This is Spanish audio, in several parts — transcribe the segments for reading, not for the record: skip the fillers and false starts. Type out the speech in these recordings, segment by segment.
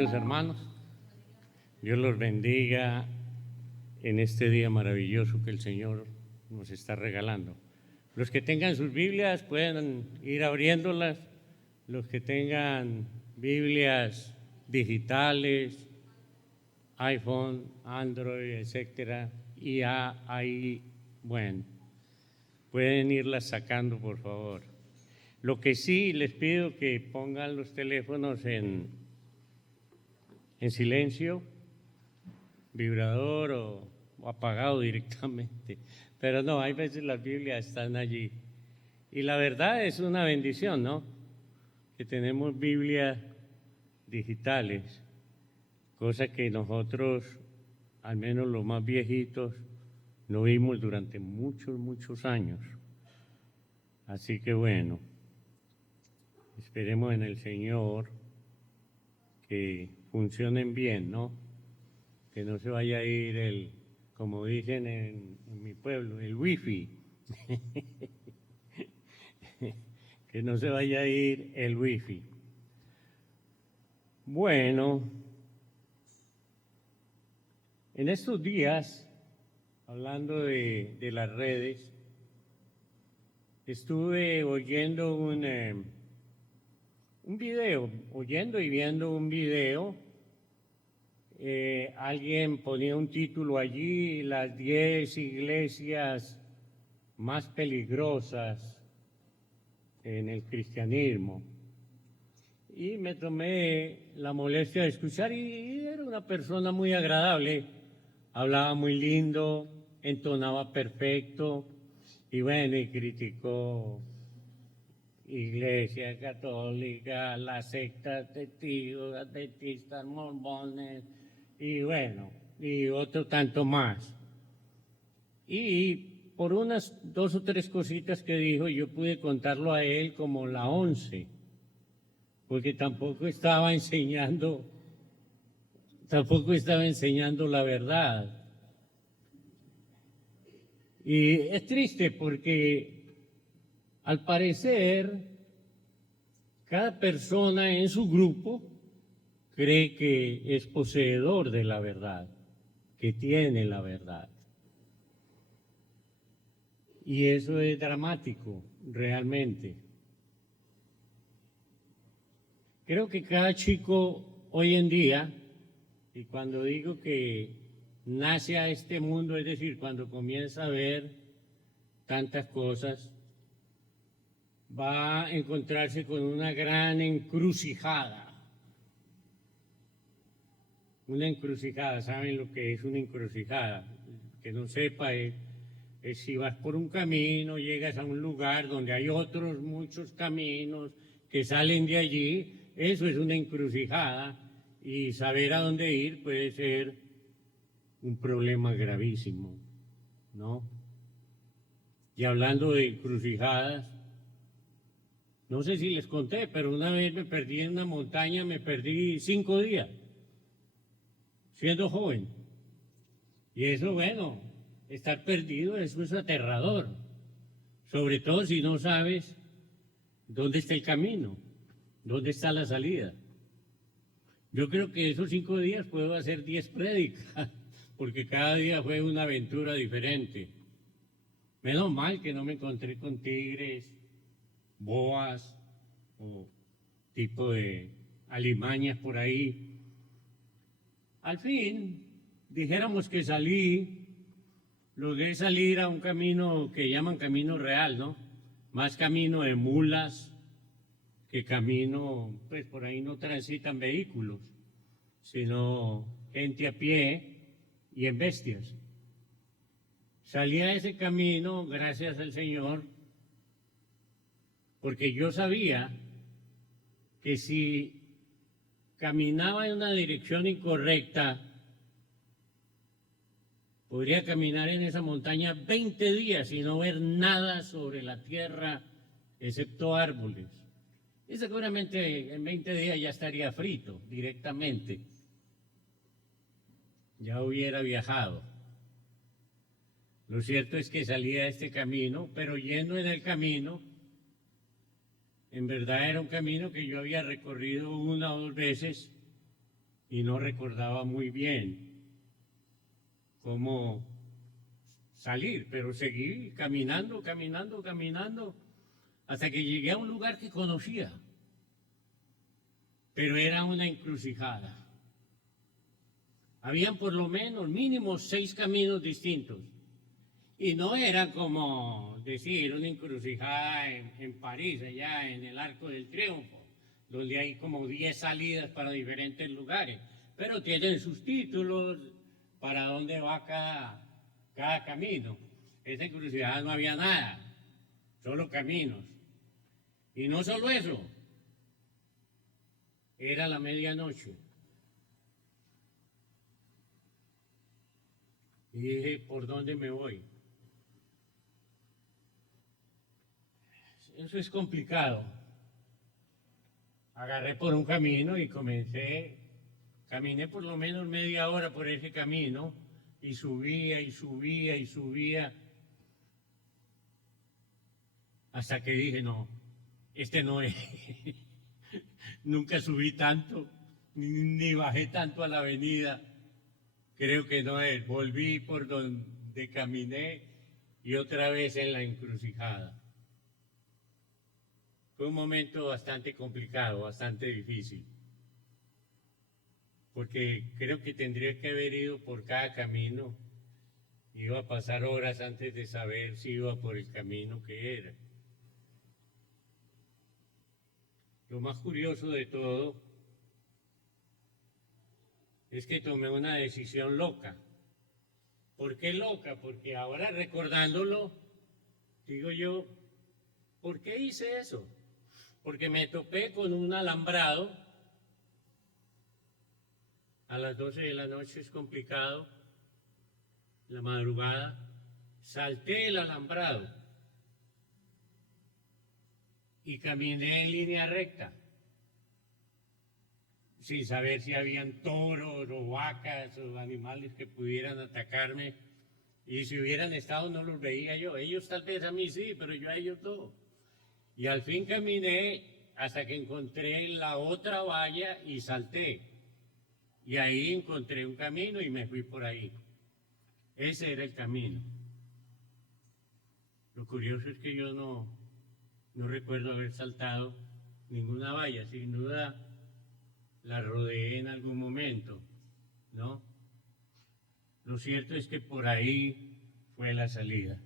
queridos hermanos. Dios los bendiga en este día maravilloso que el Señor nos está regalando. Los que tengan sus Biblias pueden ir abriéndolas. Los que tengan Biblias digitales, iPhone, Android, etcétera, y ahí, bueno, pueden irlas sacando, por favor. Lo que sí les pido que pongan los teléfonos en silencio, vibrador o apagado directamente. Pero no, hay veces las Biblias están allí. Y la verdad es una bendición, ¿no? Que tenemos Biblias digitales, cosa que nosotros, al menos los más viejitos, no vimos durante muchos años. Así que bueno, esperemos en el Señor que funcionen bien, ¿no? Que no se vaya a ir como dicen en mi pueblo, el wifi. Que no se vaya a ir el wifi. Bueno, en estos días, hablando de las redes, estuve oyendo un video, oyendo y viendo un video. Alguien ponía un título allí, las 10 iglesias más peligrosas en el cristianismo. Y me tomé la molestia de escuchar y era una persona muy agradable, hablaba muy lindo, entonaba perfecto y bueno, y criticó Iglesia Católica, las sectas, testigos, adventistas, mormones y bueno, y otro tanto más. Y por unas 2 o 3 cositas que dijo, yo pude contarlo a él como la 11, porque tampoco estaba enseñando la verdad. Y es triste porque al parecer cada persona en su grupo cree que es poseedor de la verdad, que tiene la verdad. Y eso es dramático, realmente. Creo que cada chico hoy en día, y cuando digo que nace a este mundo, es decir, cuando comienza a ver tantas cosas, va a encontrarse con una gran encrucijada. Una encrucijada, ¿saben lo que es una encrucijada? Que no sepa, es si vas por un camino, llegas a un lugar donde hay otros muchos caminos que salen de allí, eso es una encrucijada, y saber a dónde ir puede ser un problema gravísimo, ¿no? Y hablando de encrucijadas, no sé si les conté, pero una vez me perdí en una montaña, me perdí 5 días, siendo joven. Y eso, bueno, estar perdido, eso es aterrador, sobre todo si no sabes dónde está el camino, dónde está la salida. Yo creo que esos 5 días puedo hacer 10 prédicas, porque cada día fue una aventura diferente. Menos mal que no me encontré con tigres, boas o tipo de alimañas por ahí. Al fin, dijéramos que logré salir a un camino que llaman camino real, ¿no? Más camino de mulas que camino, pues por ahí no transitan vehículos, sino gente a pie y en bestias. Salí a ese camino, gracias al Señor, porque yo sabía que si caminaba en una dirección incorrecta, podría caminar en esa montaña 20 días y no ver nada sobre la tierra, excepto árboles. Y seguramente en 20 días ya estaría frito directamente. Ya hubiera viajado. Lo cierto es que salí a este camino, pero yendo en el camino, en verdad era un camino que yo había recorrido 1 o 2 veces y no recordaba muy bien cómo salir, pero seguí caminando, caminando, caminando, hasta que llegué a un lugar que conocía, pero era una encrucijada. Habían por lo menos mínimo 6 caminos distintos. Y no era como decir una encrucijada en París, allá en el Arco del Triunfo, donde hay como 10 salidas para diferentes lugares, pero tienen sus títulos para dónde va cada camino. Esa encrucijada no había nada, solo caminos. Y no solo eso, era la medianoche. Y dije, ¿por dónde me voy? Eso es complicado. Agarré por un camino y caminé por lo menos media hora por ese camino y subía y subía y subía hasta que dije, no, este no es. Nunca subí tanto, ni bajé tanto a la avenida. Creo que no es. Volví por donde caminé y otra vez en la encrucijada. Fue un momento bastante complicado, bastante difícil, porque creo que tendría que haber ido por cada camino. Iba a pasar horas antes de saber si iba por el camino que era. Lo más curioso de todo es que tomé una decisión loca. ¿Por qué loca? Porque ahora recordándolo, digo yo, ¿por qué hice eso? Porque me topé con un alambrado. A las 12 de la noche es complicado, la madrugada, salté el alambrado y caminé en línea recta, sin saber si habían toros o vacas o animales que pudieran atacarme. Y si hubieran estado no los veía yo. Ellos tal vez a mí sí, pero yo a ellos no. Y al fin caminé hasta que encontré la otra valla y salté. Y ahí encontré un camino y me fui por ahí. Ese era el camino. Lo curioso es que yo no recuerdo haber saltado ninguna valla. Sin duda la rodeé en algún momento, ¿no? Lo cierto es que por ahí fue la salida.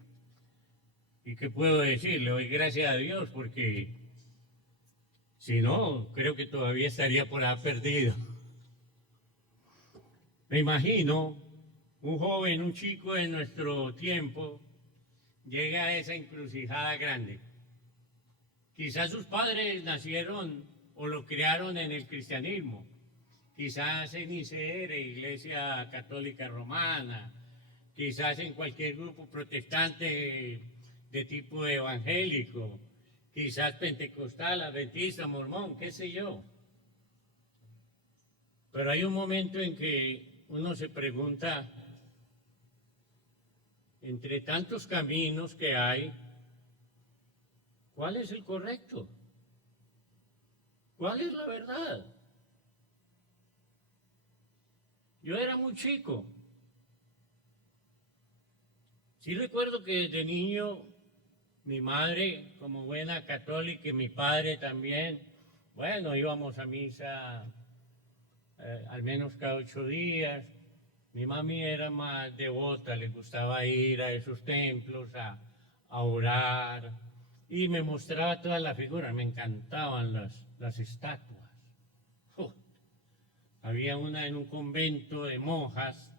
¿Y qué puedo decir? Le doy gracias a Dios porque si no, creo que todavía estaría por ahí perdido. Me imagino un joven, un chico de nuestro tiempo, llega a esa encrucijada grande. Quizás sus padres nacieron o lo criaron en el cristianismo. Quizás en ICR, Iglesia Católica Romana, quizás en cualquier grupo protestante de tipo evangélico, quizás pentecostal, adventista, mormón, qué sé yo. Pero hay un momento en que uno se pregunta, entre tantos caminos que hay, ¿cuál es el correcto? ¿Cuál es la verdad? Yo era muy chico. Sí recuerdo que desde niño mi madre, como buena católica, y mi padre también, bueno, íbamos a misa al menos cada 8 días. Mi mami era más devota, le gustaba ir a esos templos a orar y me mostraba todas las figuras, me encantaban las estatuas. Había una en un convento de monjas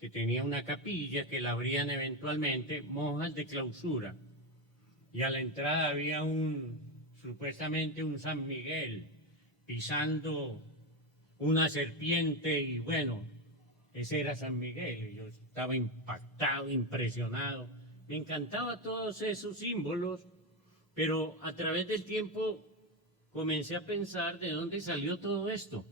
que tenía una capilla que la abrían eventualmente, monjas de clausura. Y a la entrada había supuestamente un San Miguel pisando una serpiente y bueno, ese era San Miguel. Y yo estaba impactado, impresionado. Me encantaban todos esos símbolos, pero a través del tiempo comencé a pensar de dónde salió todo esto.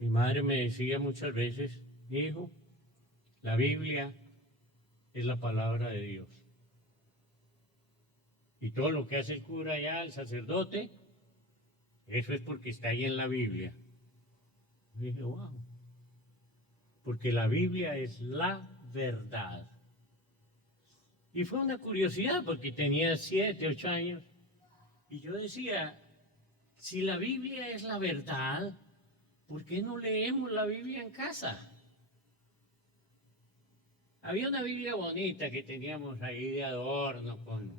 Mi madre me decía muchas veces, hijo, la Biblia es la palabra de Dios. Y todo lo que hace el cura allá, el sacerdote, Eso es porque está ahí en la Biblia. Y dije, wow, porque la Biblia es la verdad. Y fue una curiosidad porque tenía 7, 8 años. Y yo decía, si la Biblia es la verdad, ¿por qué no leemos la Biblia en casa? Había una Biblia bonita que teníamos ahí de adorno con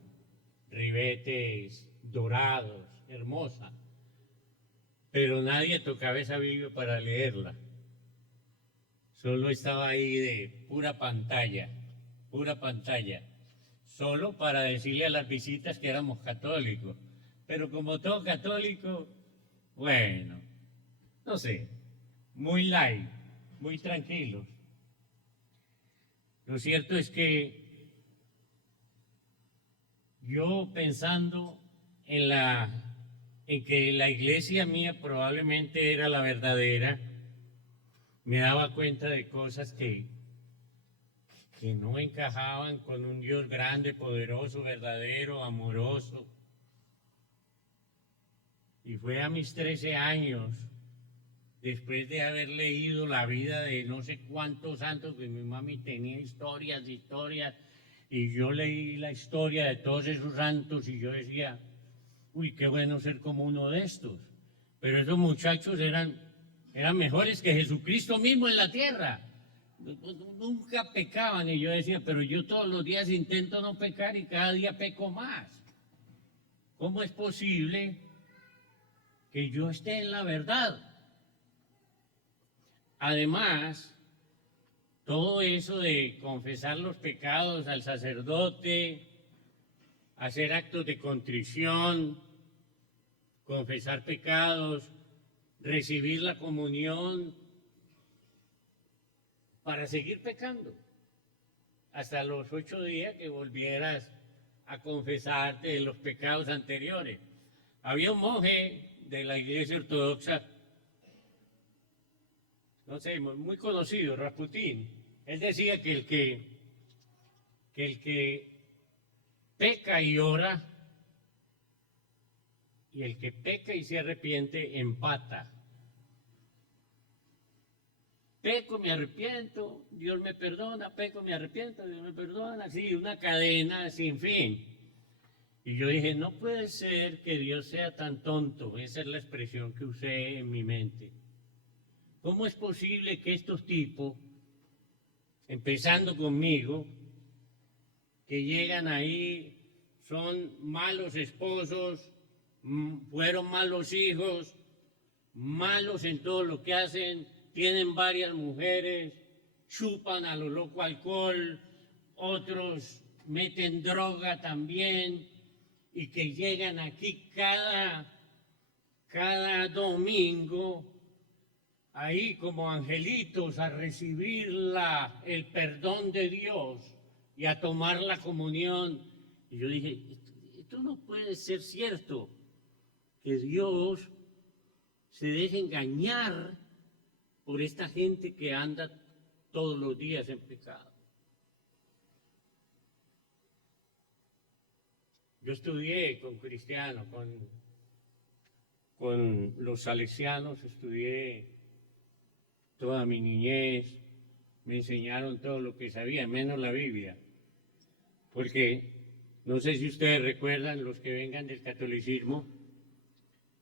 ribetes dorados, hermosa. Pero nadie tocaba esa Biblia para leerla. Solo estaba ahí de pura pantalla, solo para decirle a las visitas que éramos católicos. Pero como todo católico, bueno, no sé, muy light, muy tranquilos. Lo cierto es que yo pensando en que la iglesia mía probablemente era la verdadera, me daba cuenta de cosas que no encajaban con un Dios grande, poderoso, verdadero, amoroso. Y fue a mis 13 años, después de haber leído la vida de no sé cuántos santos, que mi mami tenía historias, y yo leí la historia de todos esos santos y yo decía, uy, qué bueno ser como uno de estos. Pero esos muchachos eran mejores que Jesucristo mismo en la tierra. Nunca pecaban y yo decía, pero yo todos los días intento no pecar y cada día peco más. ¿Cómo es posible que yo esté en la verdad? Además, todo eso de confesar los pecados al sacerdote, hacer actos de contrición, confesar pecados, recibir la comunión, para seguir pecando, hasta los 8 días que volvieras a confesarte de los pecados anteriores. Había un monje de la iglesia ortodoxa, no sé, muy conocido, Rasputín. Él decía que el que peca y ora, y el que peca y se arrepiente, empata. Peco, me arrepiento, Dios me perdona, peco, me arrepiento, Dios me perdona, así, una cadena sin fin. Y yo dije, no puede ser que Dios sea tan tonto, esa es la expresión que usé en mi mente. ¿Cómo es posible que estos tipos, empezando conmigo, que llegan ahí, son malos esposos, fueron malos hijos, malos en todo lo que hacen, tienen varias mujeres, chupan a lo loco alcohol, otros meten droga también, y que llegan aquí cada domingo, ahí como angelitos, a recibir el perdón de Dios y a tomar la comunión. Y yo dije, esto no puede ser cierto, que Dios se deje engañar por esta gente que anda todos los días en pecado. Yo estudié con cristianos, con los salesianos, estudié toda mi niñez, me enseñaron todo lo que sabía, menos la Biblia, porque no sé si ustedes recuerdan, los que vengan del catolicismo,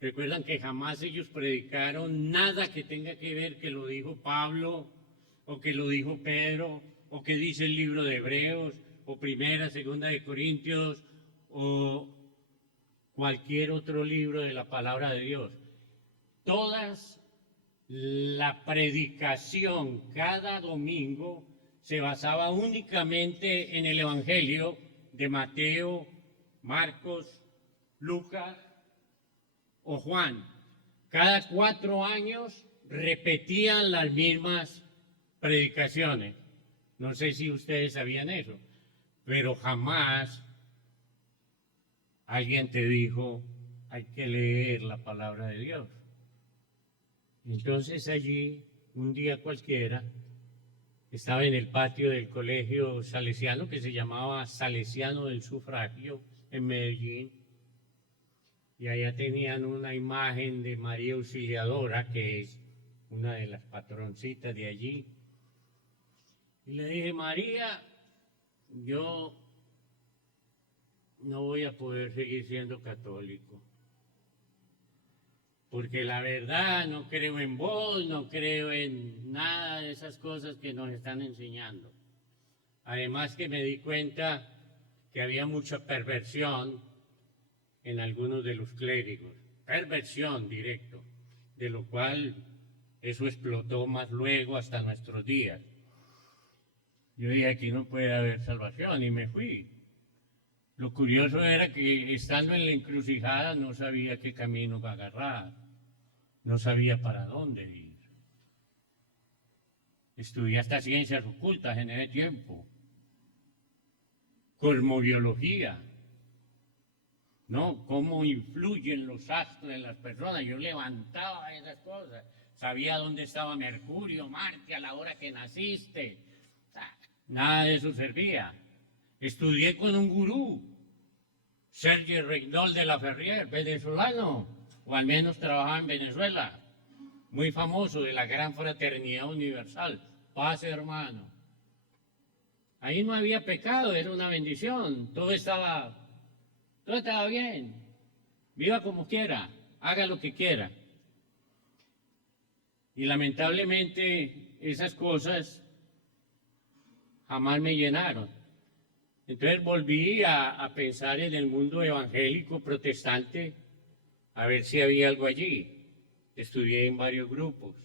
recuerdan que jamás ellos predicaron nada que tenga que ver que lo dijo Pablo, o que lo dijo Pedro, o que dice el libro de Hebreos, o Primera, Segunda de Corintios, o cualquier otro libro de la palabra de Dios. Todas la predicación cada domingo se basaba únicamente en el Evangelio de Mateo, Marcos, Lucas o Juan. Cada 4 años repetían las mismas predicaciones. No sé si ustedes sabían eso, pero jamás alguien te dijo, hay que leer la palabra de Dios. Entonces allí, un día cualquiera, estaba en el patio del colegio salesiano, que se llamaba Salesiano del Sufragio, en Medellín, y allá tenían una imagen de María Auxiliadora, que es una de las patroncitas de allí. Y le dije, María, yo no voy a poder seguir siendo católico, porque la verdad no creo en vos, no creo en nada de esas cosas que nos están enseñando. Además que me di cuenta que había mucha perversión en algunos de los clérigos, perversión directo, de lo cual eso explotó más luego hasta nuestros días. Yo dije, aquí no puede haber salvación, y me fui. Lo curioso era que estando en la encrucijada no sabía qué camino agarrar, no sabía para dónde ir. Estudié hasta ciencias ocultas en ese tiempo, cosmobiología, ¿no? Cómo influyen los astros en las personas. Yo levantaba esas cosas, sabía dónde estaba Mercurio, Marte, a la hora que naciste. Nada de eso servía. Estudié con un gurú, Sergio Reynol de la Ferrier, venezolano, o al menos trabajaba en Venezuela, muy famoso, de la Gran Fraternidad Universal, paz hermano. Ahí no había pecado, era una bendición, todo estaba bien, viva como quiera, haga lo que quiera. Y lamentablemente esas cosas jamás me llenaron. Entonces volví a pensar en el mundo evangélico protestante, a ver si había algo allí. Estudié en varios grupos.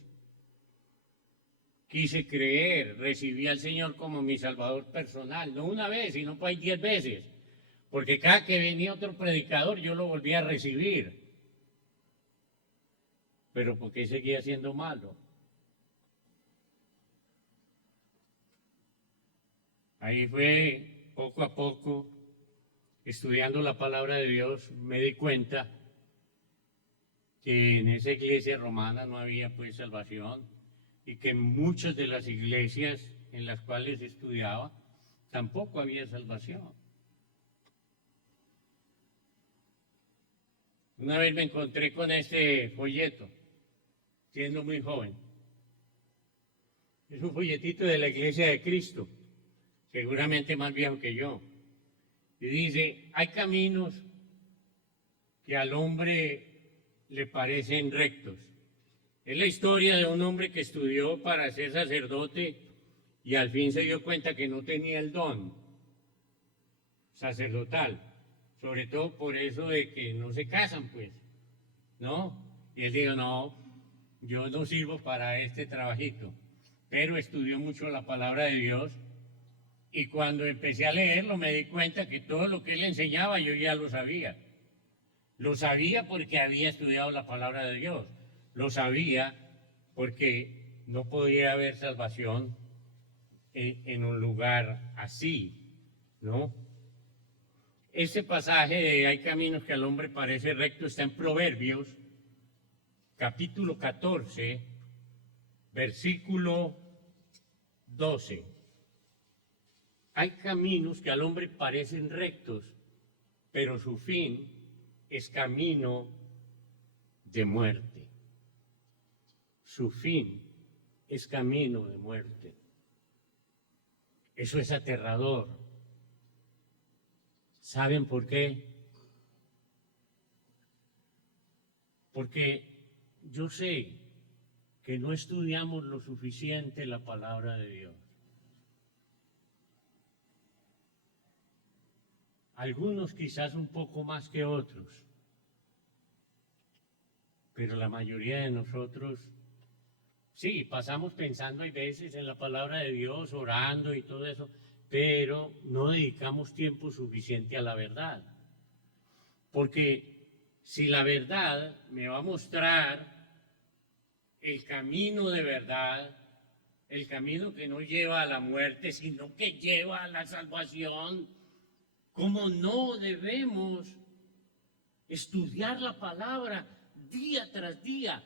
Quise creer, recibí al Señor como mi Salvador personal, no una vez, sino pues 10 veces, porque cada que venía otro predicador yo lo volvía a recibir. Pero porque seguía siendo malo. Ahí fue poco a poco, estudiando la palabra de Dios, me di cuenta que en esa iglesia romana no había pues salvación y que en muchas de las iglesias en las cuales estudiaba tampoco había salvación. Una vez me encontré con este folleto, siendo muy joven. Es un folletito de la Iglesia de Cristo, seguramente más viejo que yo. Y dice, hay caminos que al hombre le parecen rectos. Es la historia de un hombre que estudió para ser sacerdote y al fin se dio cuenta que no tenía el don sacerdotal, sobre todo por eso de que no se casan, pues, ¿no? Y él dijo, no, yo no sirvo para este trabajito, pero estudió mucho la palabra de Dios y cuando empecé a leerlo me di cuenta que todo lo que él enseñaba yo ya lo sabía. Lo sabía porque había estudiado la palabra de Dios. Lo sabía porque no podía haber salvación en un lugar así, ¿no? Ese pasaje de hay caminos que al hombre parece recto está en Proverbios, capítulo 14, versículo 12. Hay caminos que al hombre parecen rectos, pero su fin es camino de muerte. Su fin es camino de muerte. Eso es aterrador. ¿Saben por qué? Porque yo sé que no estudiamos lo suficiente la palabra de Dios. Algunos quizás un poco más que otros, pero la mayoría de nosotros, sí, pasamos pensando hay veces en la palabra de Dios, orando y todo eso, pero no dedicamos tiempo suficiente a la verdad. Porque si la verdad me va a mostrar el camino de verdad, el camino que no lleva a la muerte, sino que lleva a la salvación, ¿cómo no debemos estudiar la palabra día tras día,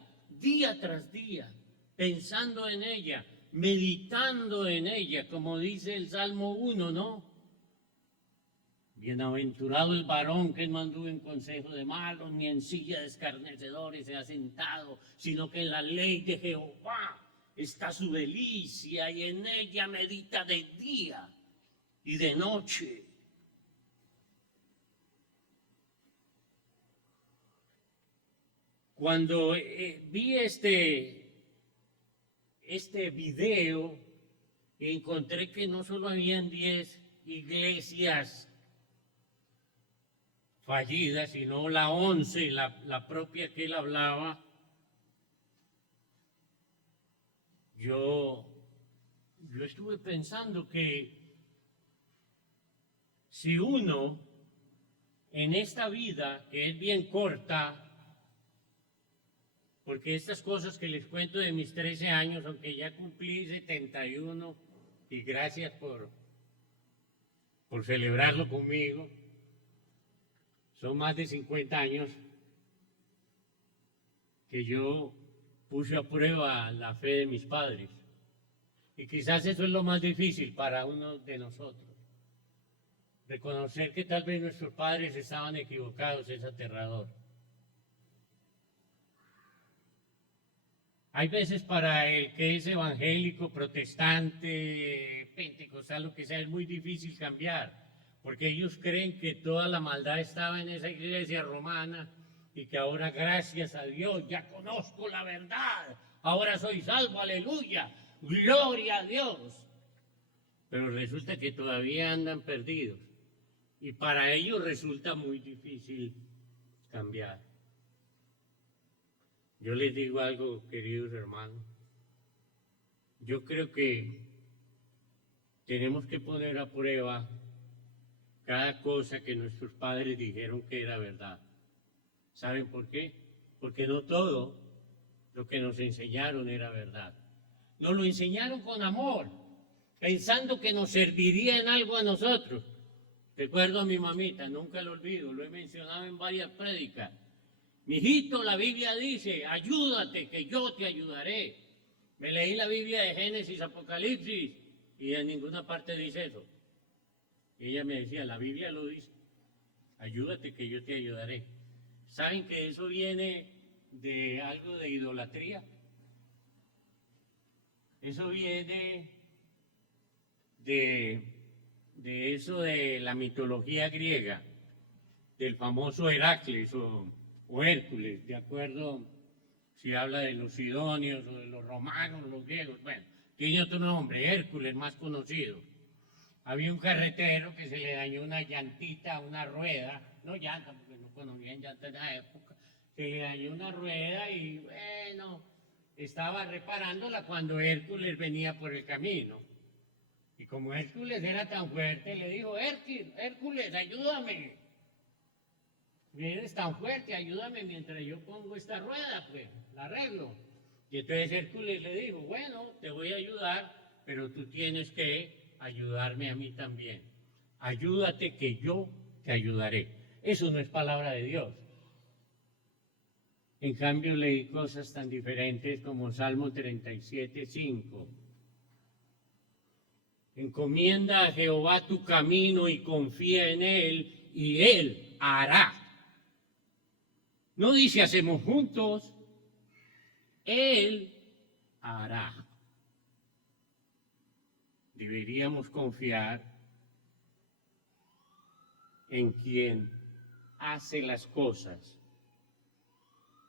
pensando en ella, meditando en ella, como dice el Salmo 1, ¿no? Bienaventurado el varón que no anduvo en consejo de malos, ni en silla de escarnecedores se ha sentado, sino que en la ley de Jehová está su delicia y en ella medita de día y de noche. Cuando vi este video, encontré que no solo habían 10 iglesias fallidas, sino la 11, la propia que él hablaba. Yo estuve pensando que si uno en esta vida, que es bien corta, porque estas cosas que les cuento de mis 13 años, aunque ya cumplí 71, y gracias por celebrarlo conmigo, son más de 50 años que yo puse a prueba la fe de mis padres. Y quizás eso es lo más difícil para uno de nosotros. Reconocer que tal vez nuestros padres estaban equivocados es aterrador. Hay veces para el que es evangélico, protestante, pentecostal, lo que sea, es muy difícil cambiar, porque ellos creen que toda la maldad estaba en esa iglesia romana y que ahora, gracias a Dios, ya conozco la verdad, ahora soy salvo, aleluya, gloria a Dios. Pero resulta que todavía andan perdidos y para ellos resulta muy difícil cambiar. Yo les digo algo, queridos hermanos. Yo creo que tenemos que poner a prueba cada cosa que nuestros padres dijeron que era verdad. ¿Saben por qué? Porque no todo lo que nos enseñaron era verdad. Nos lo enseñaron con amor, pensando que nos serviría en algo a nosotros. Recuerdo a mi mamita, nunca lo olvido, lo he mencionado en varias prédicas. Mijito, la Biblia dice, ayúdate, que yo te ayudaré. Me leí la Biblia de Génesis, Apocalipsis, y en ninguna parte dice eso. Y ella me decía, la Biblia lo dice, ayúdate, que yo te ayudaré. ¿Saben que eso viene de algo de idolatría? Eso viene de eso de la mitología griega, del famoso Heracles o Hércules, de acuerdo si habla de los sidonios o de los romanos, los griegos, bueno, tiene otro nombre, Hércules, más conocido. Había un carretero que se le dañó una llantita, una rueda, no llanta, porque no conocían llantas en la época, se le dañó una rueda y bueno, estaba reparándola cuando Hércules venía por el camino. Y como Hércules era tan fuerte, le dijo, Hércules, ayúdame. Eres tan fuerte, ayúdame mientras yo pongo esta rueda, pues, la arreglo. Y entonces Hércules le dijo, bueno, te voy a ayudar, pero tú tienes que ayudarme a mí también. Ayúdate que yo te ayudaré. Eso no es palabra de Dios. En cambio leí cosas tan diferentes como Salmo 37:5. Encomienda a Jehová tu camino y confía en Él, y Él hará. No dice hacemos juntos, Él hará. Deberíamos confiar en quien hace las cosas,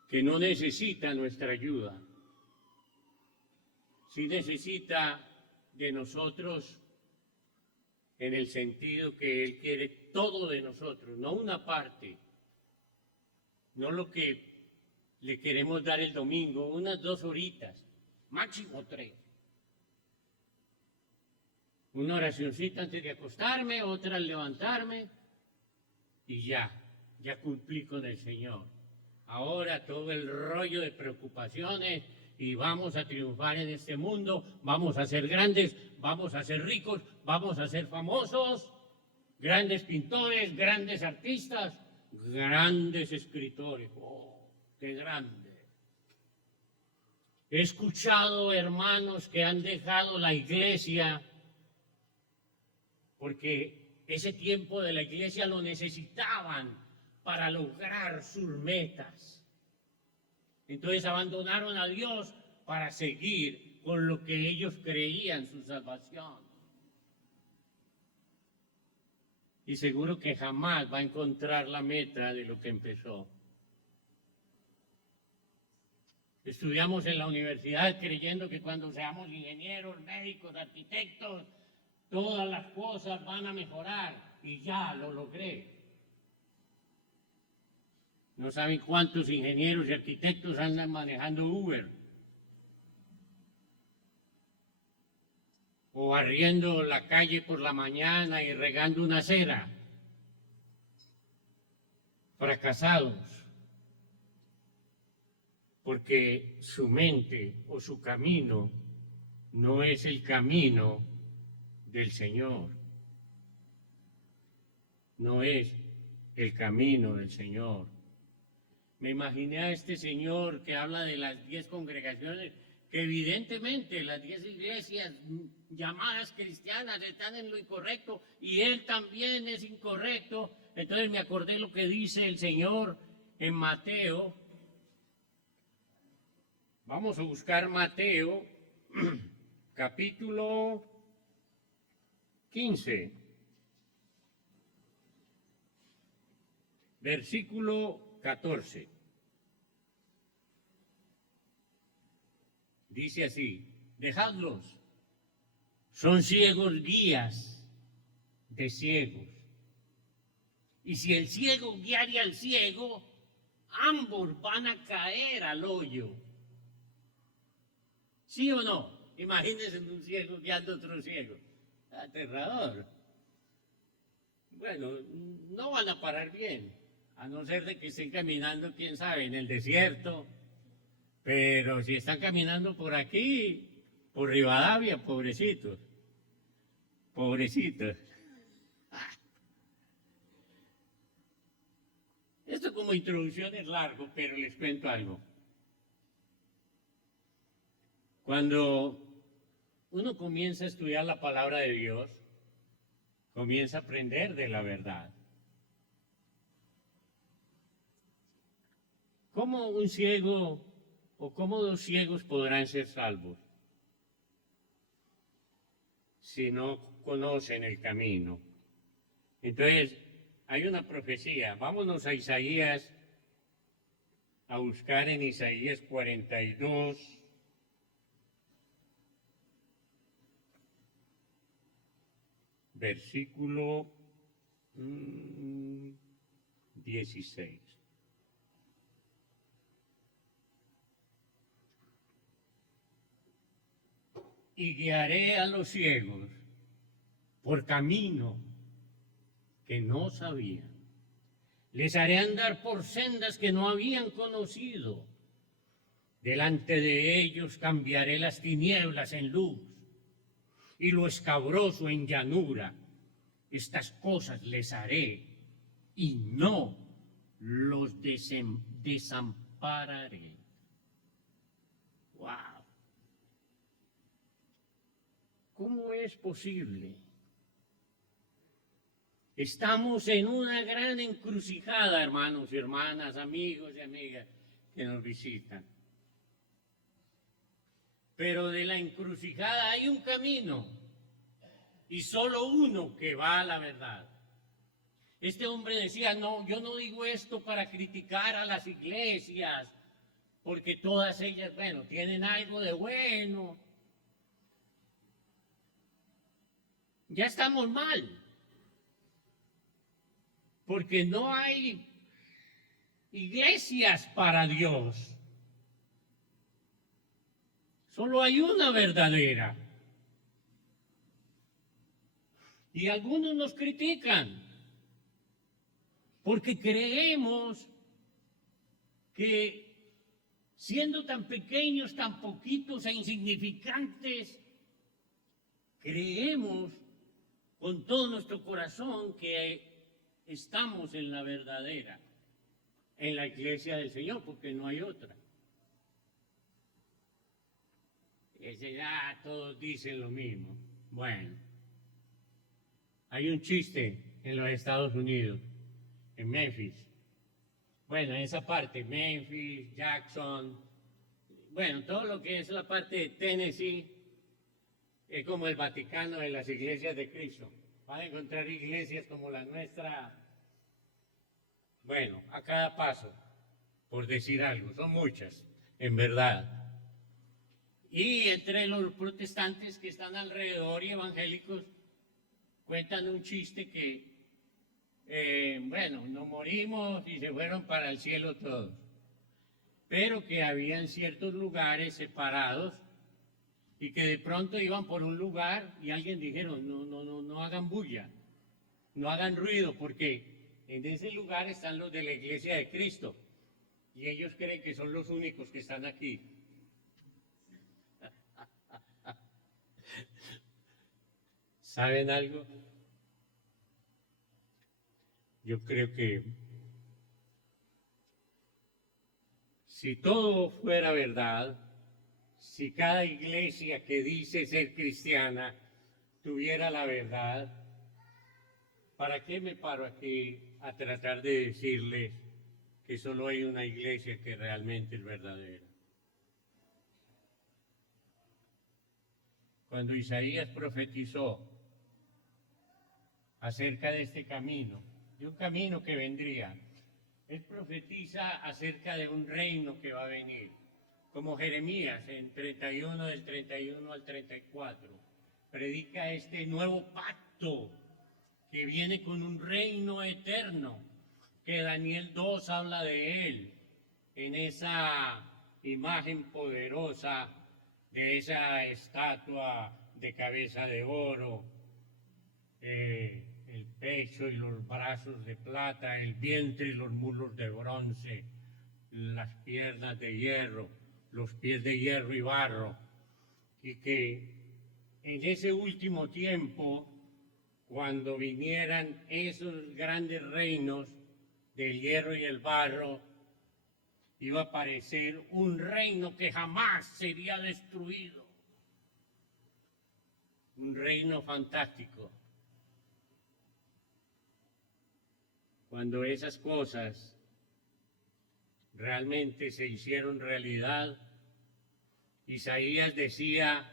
que no necesita nuestra ayuda, sí necesita de nosotros en el sentido que Él quiere todo de nosotros, no una parte. No lo que le queremos dar el domingo, unas 2 horitas, máximo 3. Una oracioncita antes de acostarme, otra al levantarme y ya cumplí con el Señor. Ahora todo el rollo de preocupaciones y vamos a triunfar en este mundo, vamos a ser grandes, vamos a ser ricos, vamos a ser famosos, grandes pintores, grandes artistas, grandes escritores. ¡Oh, qué grande! He escuchado hermanos que han dejado la iglesia porque Ese tiempo de la iglesia lo necesitaban para lograr sus metas. Entonces abandonaron a Dios para seguir con lo que ellos creían su salvación. Y seguro que jamás va a encontrar la meta de lo que empezó. Estudiamos en la universidad creyendo que cuando seamos ingenieros, médicos, arquitectos, todas las cosas van a mejorar y ya lo logré. No saben cuántos ingenieros y arquitectos andan manejando Uber o barriendo la calle por la mañana y regando una acera. Fracasados, porque su mente o su camino no es el camino del Señor. No es el camino del Señor. Me imaginé a este señor que habla de las 10 congregaciones, que evidentemente las 10 iglesias llamadas cristianas están en lo incorrecto y él también es incorrecto. Entonces me acordé lo que dice el Señor en Mateo. Vamos a buscar Mateo, capítulo 15, versículo 14. Dice así: dejadlos, son ciegos guías de ciegos. Y si el ciego guiare al ciego, ambos van a caer al hoyo. ¿Sí o no? Imagínense un ciego guiando a otro ciego. Aterrador. Bueno, no van a parar bien, a no ser de que estén caminando, quién sabe, en el desierto. Pero si están caminando por aquí, por Rivadavia, pobrecitos. Pobrecitos. Esto como introducción es largo, pero les cuento algo. Cuando uno comienza a estudiar la palabra de Dios, comienza a aprender de la verdad. ¿Cómo un ciego o cómo dos ciegos podrán ser salvos si no conocen el camino? Entonces, hay una profecía. Vámonos a Isaías, a buscar en Isaías 42. Versículo 16. Y guiaré a los ciegos por camino que no sabían. Les haré andar por sendas que no habían conocido. Delante de ellos cambiaré las tinieblas en luz y lo escabroso en llanura. Estas cosas les haré y no los desampararé. ¡Wow! ¿Cómo es posible? Estamos en una gran encrucijada, hermanos y hermanas, amigos y amigas que nos visitan. Pero de la encrucijada hay un camino y solo uno que va a la verdad. Este hombre decía: no, yo no digo esto para criticar a las iglesias, porque todas ellas, bueno, tienen algo de bueno. Ya estamos mal, porque no hay iglesias para Dios. Solo hay una verdadera. Y algunos nos critican porque creemos que siendo tan pequeños, tan poquitos e insignificantes, creemos con todo nuestro corazón que estamos en la verdadera, en la iglesia del Señor, porque no hay otra. Todos dicen lo mismo. Bueno, Hay un chiste en los Estados Unidos, en Memphis. Bueno, en esa parte, Memphis, Jackson, bueno, todo lo que es la parte de Tennessee es como el Vaticano de las iglesias de Cristo. Van a encontrar iglesias como la nuestra, bueno, a cada paso, por decir algo, son muchas, en verdad. Y entre los protestantes que están alrededor y evangélicos, cuentan un chiste que, bueno, nos morimos y se fueron para el cielo todos, pero que habían ciertos lugares separados y que de pronto iban por un lugar y alguien dijeron, no hagan bulla, no hagan ruido, porque en ese lugar están los de la iglesia de Cristo y ellos creen que son los únicos que están aquí. ¿Saben algo? Yo creo que si todo fuera verdad, si cada iglesia que dice ser cristiana tuviera la verdad, ¿para qué me paro aquí a tratar de decirles que solo hay una iglesia que realmente es verdadera? Cuando Isaías profetizó acerca de este camino, de un camino que vendría, él profetiza acerca de un reino que va a venir, como Jeremías en 31, del 31 al 34, predica este nuevo pacto que viene con un reino eterno, que Daniel 2 habla de él, en esa imagen poderosa de esa estatua de cabeza de oro, el pecho y los brazos de plata, el vientre y los muslos de bronce, las piernas de hierro, los pies de hierro y barro, y que en ese último tiempo, cuando vinieran esos grandes reinos del hierro y el barro, iba a aparecer un reino que jamás sería destruido, un reino fantástico. Cuando esas cosas realmente se hicieron realidad, Isaías decía,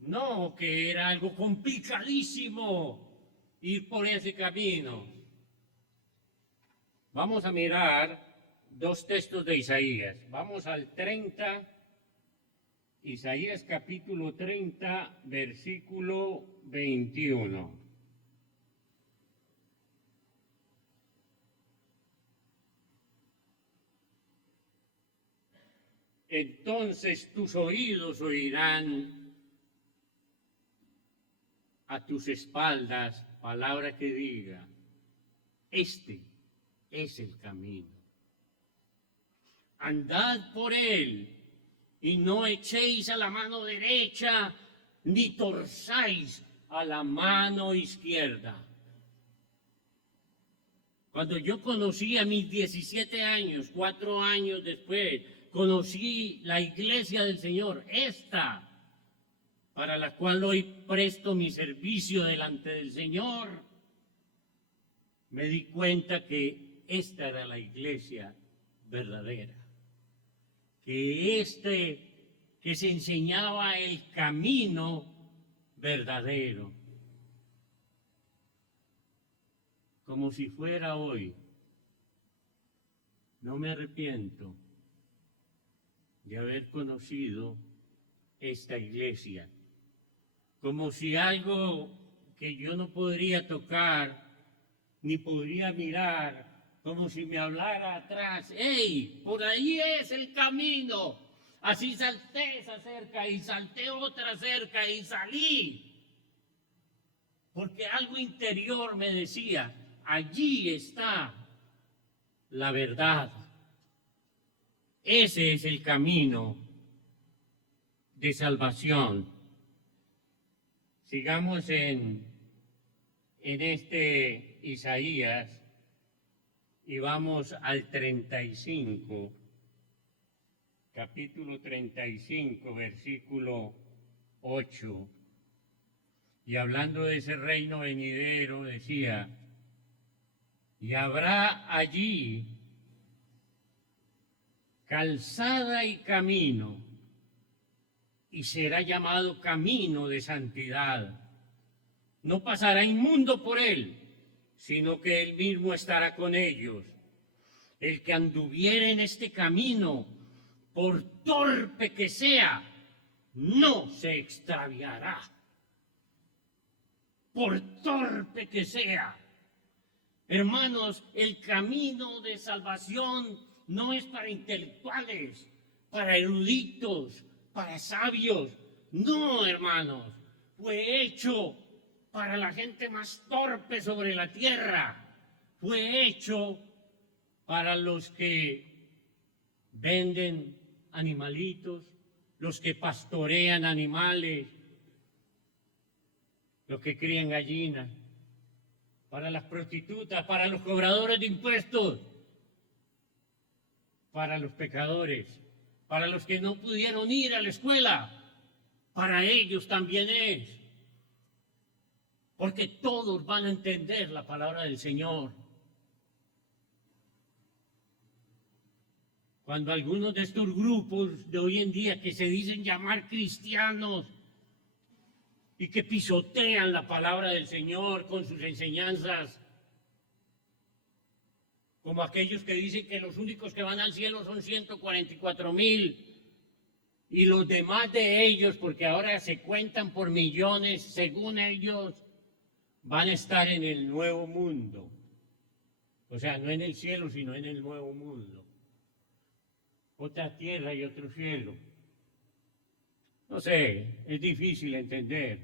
no, que era algo complicadísimo ir por ese camino. Vamos a mirar dos textos de Isaías. Vamos al 30, Isaías capítulo 30, versículo 21. Entonces tus oídos oirán a tus espaldas palabra que diga, este es el camino. Andad por él y no echéis a la mano derecha ni torzáis a la mano izquierda. Cuando yo conocí a mis 17 años, 4 años después, conocí la iglesia del Señor, esta, para la cual hoy presto mi servicio delante del Señor, me di cuenta que esta era la iglesia verdadera, que que se enseñaba el camino verdadero, como si fuera hoy. No me arrepiento de haber conocido esta iglesia, como si algo que yo no podría tocar, ni podría mirar, como si me hablara atrás, ¡hey! Por ahí es el camino. Así salté esa cerca y salté otra cerca y salí. Porque algo interior me decía, allí está la verdad. Ese es el camino de salvación. Sigamos en este Isaías y vamos al 35, capítulo 35, versículo 8. Y hablando de ese reino venidero, decía, y habrá allí calzada y camino, y será llamado camino de santidad. No pasará inmundo por él, sino que él mismo estará con ellos. El que anduviere en este camino, por torpe que sea, no se extraviará. Por torpe que sea. Hermanos, el camino de salvación no es para intelectuales, para eruditos, para sabios. No, hermanos, fue hecho para la gente más torpe sobre la tierra. Fue hecho para los que venden animalitos, los que pastorean animales, los que crían gallinas, para las prostitutas, para los cobradores de impuestos, para los pecadores, para los que no pudieron ir a la escuela, para ellos también es. Porque todos van a entender la palabra del Señor. Cuando algunos de estos grupos de hoy en día que se dicen llamar cristianos y que pisotean la palabra del Señor con sus enseñanzas, como aquellos que dicen que los únicos que van al cielo son 144,000 y los demás de ellos, porque ahora se cuentan por millones, según ellos, van a estar en el nuevo mundo. O sea, no en el cielo, sino en el nuevo mundo. Otra tierra y otro cielo. No sé, es difícil entender.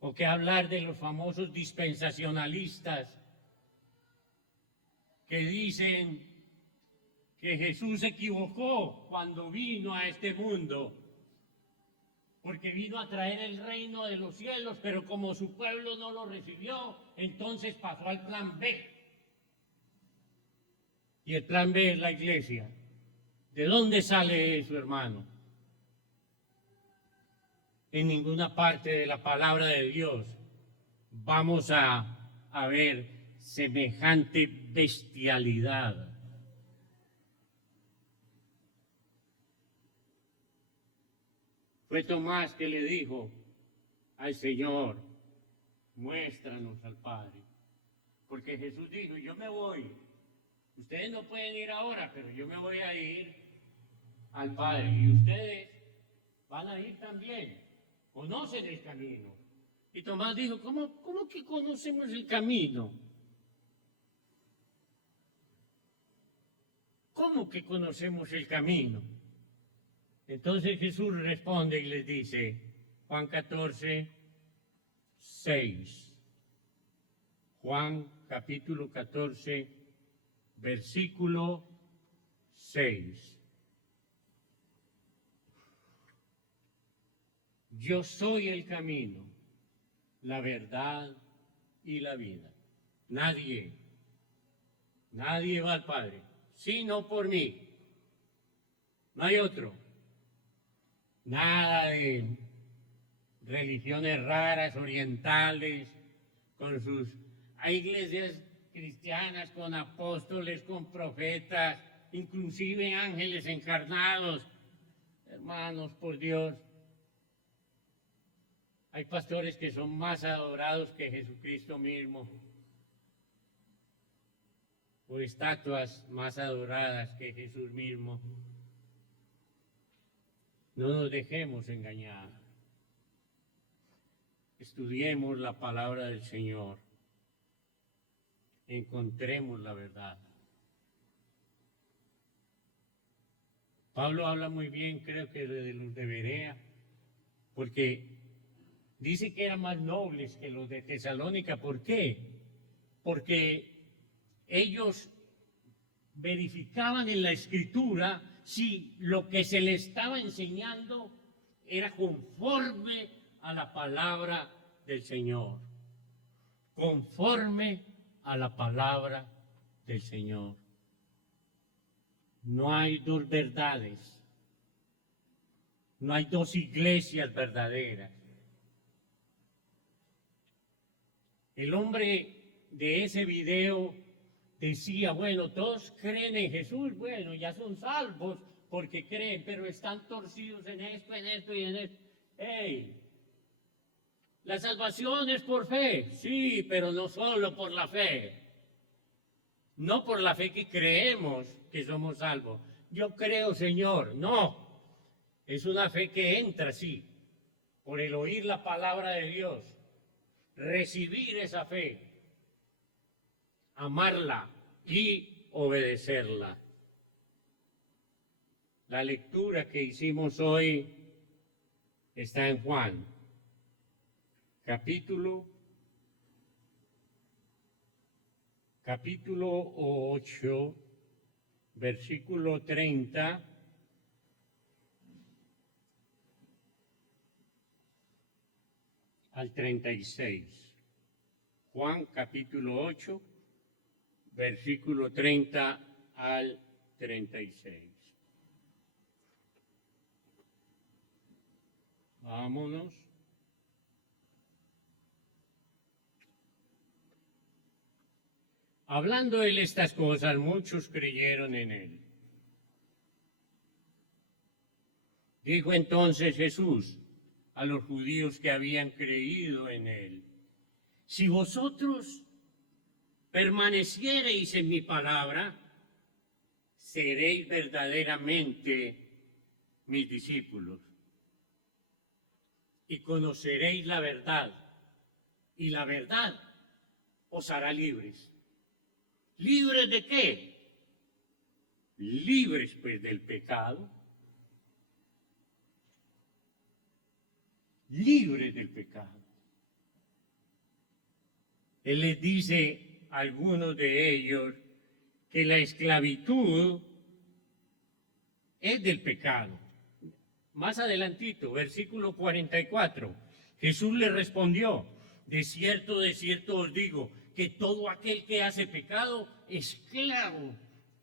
O que hablar de los famosos dispensacionalistas que dicen que Jesús se equivocó cuando vino a este mundo, porque vino a traer el reino de los cielos, pero como su pueblo no lo recibió, entonces pasó al plan B. Y el plan B es la iglesia. ¿De dónde sale eso, hermano? En ninguna parte de la palabra de Dios vamos a ver semejante bestialidad. Fue Tomás que le dijo al Señor, muéstranos al Padre. Porque Jesús dijo, yo me voy. Ustedes no pueden ir ahora, pero yo me voy a ir al Padre. Y ustedes van a ir también. Conocen el camino. Y Tomás dijo, ¿cómo que conocemos el camino? ¿Cómo que conocemos el camino? Entonces Jesús responde y les dice, Juan 14, 6. Juan capítulo 14, versículo 6. Yo soy el camino, la verdad y la vida. Nadie va al Padre, sino por mí. No hay otro. Nada de religiones raras, orientales, con sus... Hay iglesias cristianas con apóstoles, con profetas, inclusive ángeles encarnados. Hermanos, por Dios, hay pastores que son más adorados que Jesucristo mismo, o estatuas más adoradas que Jesús mismo. No nos dejemos engañar. Estudiemos la palabra del Señor. Encontremos la verdad. Pablo habla muy bien, creo que de los de Berea, porque dice que eran más nobles que los de Tesalónica. ¿Por qué? Porque ellos verificaban en la Escritura si lo que se les estaba enseñando era conforme a la palabra del Señor. Conforme a la palabra del Señor. No hay dos verdades. No hay dos iglesias verdaderas. El hombre de ese video decía, bueno, todos creen en Jesús, bueno, ya son salvos porque creen, pero están torcidos en esto, en esto y en esto. ¡Ey! La salvación es por fe, sí, pero no solo por la fe. No por la fe que creemos que somos salvos. Yo creo, Señor, no. Es una fe que entra, sí, por el oír la palabra de Dios, recibir esa fe, amarla y obedecerla. La lectura que hicimos hoy está en Juan, capítulo 8, versículo 30 al 36. Juan capítulo 8, versículo 30 al 36. Vámonos. Hablando él estas cosas, muchos creyeron en él. Dijo entonces Jesús a los judíos que habían creído en él: si vosotros permaneciereis en mi palabra, seréis verdaderamente mis discípulos y conoceréis la verdad, y la verdad os hará libres. ¿Libres de qué? Libres pues del pecado. Libres del pecado. Él les dice a algunos de ellos que la esclavitud es del pecado. Más adelantito, versículo 44, Jesús le respondió: de cierto os digo, que todo aquel que hace pecado, esclavo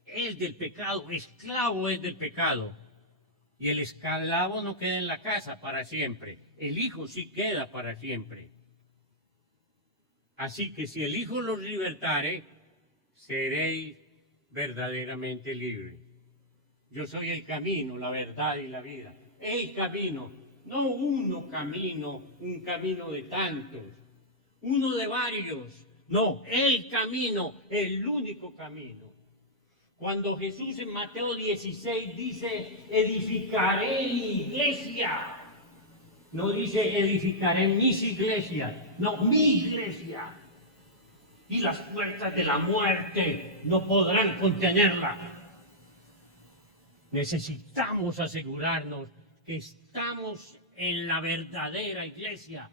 es del pecado, esclavo es del pecado. Y el esclavo no queda en la casa para siempre, el hijo sí queda para siempre. Así que si el Hijo los libertare, seréis verdaderamente libres. Yo soy el camino, la verdad y la vida. El camino, no uno camino, un camino de tantos, uno de varios. No, el camino, el único camino. Cuando Jesús en Mateo 16 dice, edificaré mi iglesia, no dice edificaré mis iglesias, no, mi iglesia. Y las puertas de la muerte no podrán contenerla. Necesitamos asegurarnos que estamos en la verdadera iglesia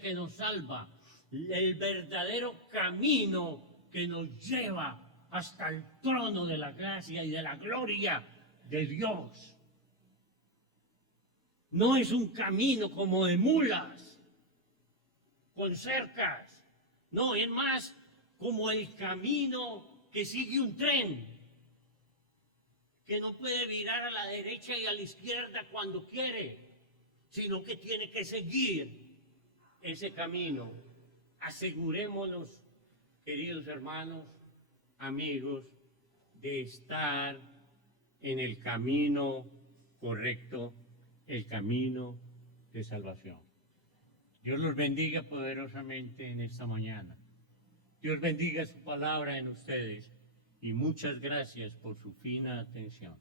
que nos salva, el verdadero camino que nos lleva hasta el trono de la gracia y de la gloria de Dios. No es un camino como de mulas, con cercas. No, es más como el camino que sigue un tren, que no puede virar a la derecha y a la izquierda cuando quiere, sino que tiene que seguir ese camino. Asegurémonos, queridos hermanos, amigos, de estar en el camino correcto, el camino de salvación. Dios los bendiga poderosamente en esta mañana. Dios bendiga su palabra en ustedes y muchas gracias por su fina atención.